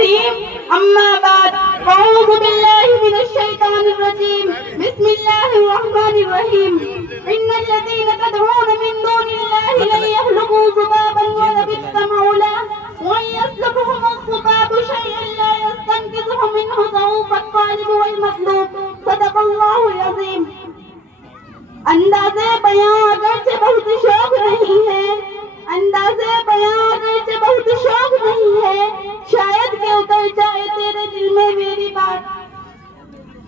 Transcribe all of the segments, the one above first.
الكريم أما بعد أعوذ بالله من الشيطان الرجيم بسم الله الرحمن الرحيم إن الذين تدعون من دون الله لن يخلقوا ذبابا ولو اجتمعوا له وإن يسلبهم الذباب شيئا لا يستنقذه منه ضعف الطالب والمطلوب صدق الله العظيم. اندازے بیاں اگرچہ بہت شوق نہیں ہے، اندازے بیاں اگرچہ بہت شوق نہیں ہے، شاید کہ اتر جائے تیرے دل میں میری بات.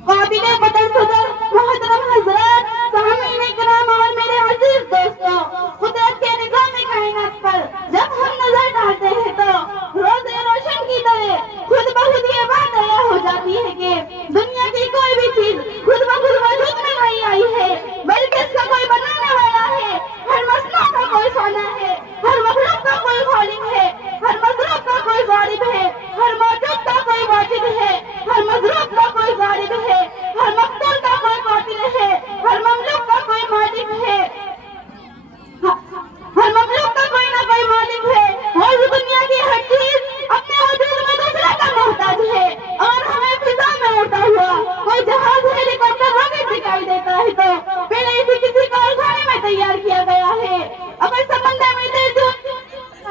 قابل قدر صدر، محترم حضرات، سامعین کرام اور میرے عزیز دوستوں، قدرت کے نظام کائنات پر جب ہم نظر ڈالتے ہیں تو روز روشن کی طرح خود بخود یہ بات طے ہو جاتی ہے کہ دنیا کی کوئی بھی چیز خود بخود وجود میں نہیں آئی ہے، بلکہ اس کا کوئی بنانے والا ہے. ہر مصنوع کا کوئی صانع ہے، ہر مخلوق کا کوئی خالق ہے، ہر مضروب کا کوئی غالب ہے، ہر موجود کا کوئی واجد ہے، ہر مضروب کا کوئی غالب ہے، ہر مقتول کا کوئی قاتل ہے، ہر مملوک کا کوئی مالک ہے، ہر مملوک کا کوئی نہ کوئی مالک ہے. اور دنیا کی ہر چیز اپنے وجود میں دوسرے کا محتاج ہے. اور ہمیں فضا میں اڑتا ہوا کوئی جہاز ہیلی کاپٹر راکٹ دکھائی دیتا ہے تو پہلے اسے کسی کارخانے میں تیار کیا گیا ہے. اگر سمندر میں تیز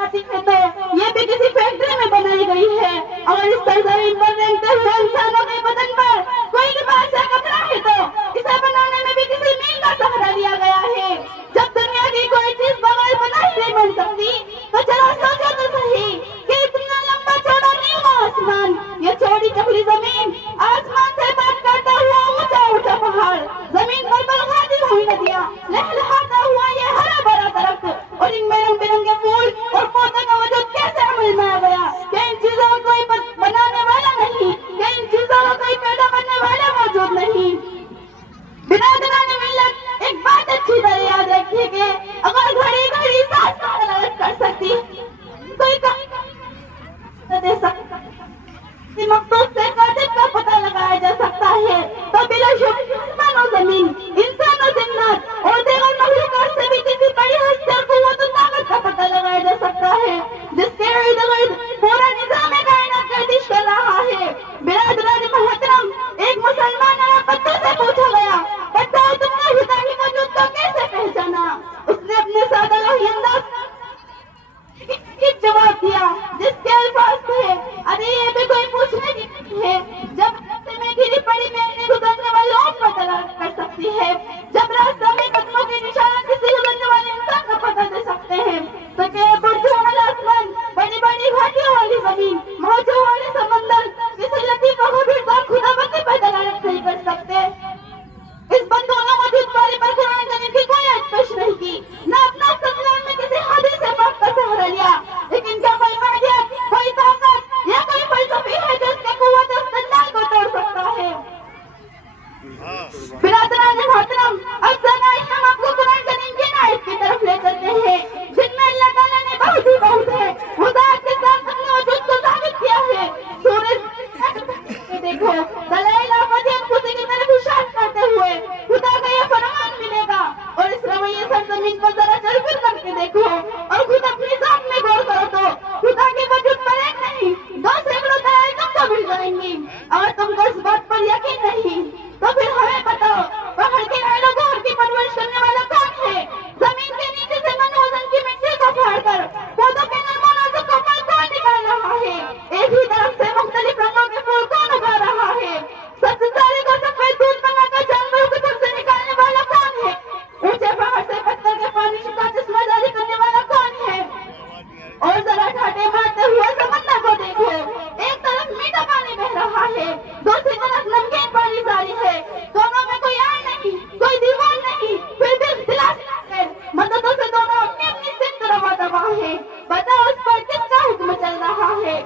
آتی ہے تو یہ بھی کسی فیکٹری میں بنائی گئی ہے. اور اس سرزمین پر رہتے ہوئے انسانوں کے بدن پر کوئی لباس یا کپڑا ہے تو اسے بنانے میں بھی کسی میل کا سہارا لیا گیا ہے. جب دنیا کی کوئی چیز بغیر بنائی نہیں بن سکتی تو چلو سوچو تو صحیح کہ اتنا لمبا چوڑا نیلا آسمان، یہ چوڑی چپڑی زمین، آسمان سے بات کرتا ہوا اونچا اونچا پہاڑ، زمین پر بلغاتی ہوئی ندیاں، لہلہاتا ہوا یہ ہرا بھرا درخت اور ان میں رنگ برنگے پھول اور پودوں کا وجود کیسے عمل میں آ گیا کہ ان چیزوں کو کوئی بنانے والا نہیں، کہ ان چیزوں کو کوئی پیدا کرنے والا موجود نہیں. برادران ملت، ایک بات اچھی طرح یاد رکھیے کہ اگر گھڑی گھڑی سانس کا غلط کر سکتی کوئی دے سکتا مقصود سے قاتل کا پتہ لگایا جا سکتا ہے تو بلا شبہ آسمان و زمین، انسان و جنات اور دیگر مخلوقات سے بھی کسی بڑی ہستی اور قوت و طاقت کا پتہ لگایا جا سکتا ہے جس کے ارد گرد پورا نظام کائنات گردش کر رہا ہے. برادران محترم، ایک مسلمان پتوں سے پوچھا گیا، بتاؤ تم نے خدا کی وجود کو کیسے پہچانا؟ اس نے اپنے سادہ لوحی انداز جواب دیا جس کے الفاظ تھے، ارے یہ بھی کوئی پوچھنے کی نہیں ہے، جب راستے میں گری پڑی میرے گزرنے والے لوگ پتہ کر سکتی ہے، جب راستہ میں قدموں کے نشان کسی گزرنے والے انسان کو پتہ دے سکتے ہیں تو کیا برجوں والا آسمان، بڑی بڑی گھاٹیوں والی زمین، موجوں والے سمندر کسی لطیف و خبیردار خدا بندی پر دلالت نہیں کر سکتے؟ اس بندوں نے موجود والے پر قرآن کریم کی کوئی آیت پیش نہیں کی، نہ اپنا استدلال میں کسی حدیث سے پاک کا سہارا لیا، لیکن کیا کوئی معجزہ، کوئی طاقت یا کوئی فلسفی ہے جو اس کے قوت استدلال کو توڑ سکتا ہے؟ برادران محترم، اب ذرا ہم آپ کو قرآن کریم کی آیت کی طرف لے چلتے ہیں جن میں اللہ تعالیٰ نے بہت ہی وضاحت کے ساتھ اپنے وجود کو ثابت کیا ہے. سورج دیکھو دلائل آفت خود کی طرف اشارہ کرتے ہوئے خدا کا یہ فرمان ملے گا. اور اس رویے سرزمین پر ذرا چل پھر کر کے دیکھو اور خود اپنی ذات میں غور کرو تو خدا کے وجود پر ایک نہیں دو سینکڑوں دلائل تم کو مل جائیں گی. اور تم کو اس بات پر یقین نہیں تو پھر ہمیں بتاؤ پہاڑ کے نیلوں کو کی پرورش کرنے والا کون ہے؟ زمین کے نیچے سے من وزن کی مٹی کو پھاڑ کر پودوں کے نرم و نازک کو پھل کون نکال رہا ہے؟ ایک ہی طرف سے مختلف رنگوں کے پھول کون اگا رہا ہے؟ سب سے سارے کو سفید دودھ بنا کر جانوروں کو دودھ سے نکالنے والا کون ہے؟ اونچے پہاڑ سے پتھر کے پانی کا چشمہ جاری کرنے والا کون ہے؟ اور ذرا ٹھاٹے مارتے ہوئے سمندر کو دیکھو، ایک طرف میٹھا پانی بہ رہا ہے، دوسری طرف نمکین پانی جاری ہے، دونوں میں کوئی آڑ نہیں، کوئی دیوار نہیں، پھر بھی اختلاف ہے، مددوں سے دونوں اپنی اپنی سمت روا دوا ہے. بتاؤ اس پر کس کا حکم چل رہا ہے؟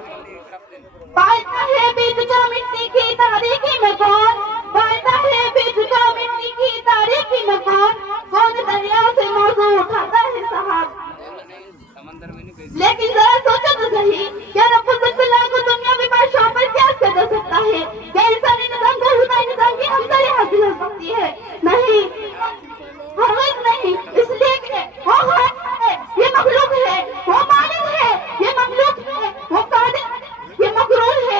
پالتا ہے بیج کا مٹی کی تاریکی میں کون؟ پالتا ہے بیج کا مٹی کی تاریکی میں کون دریا سے موضوع اٹھاتا ہے صاحب. لیکن ذرا سوچو تو صحیح، کیا رب العزت کو دنیاوی بادشاہوں پر قیاس کیا جا سکتا ہے؟ کیا انسانی نظام کو خدائی نظام کی ہمسری حاصل ہو سکتی ہے؟ نہیں، ہرگز نہیں. اس لیے کہ وہ خالق ہے، یہ مخلوق ہے، وہ مالک ہے، یہ مملوک ہے، وہ قادر ہے، یہ مقرون ہے،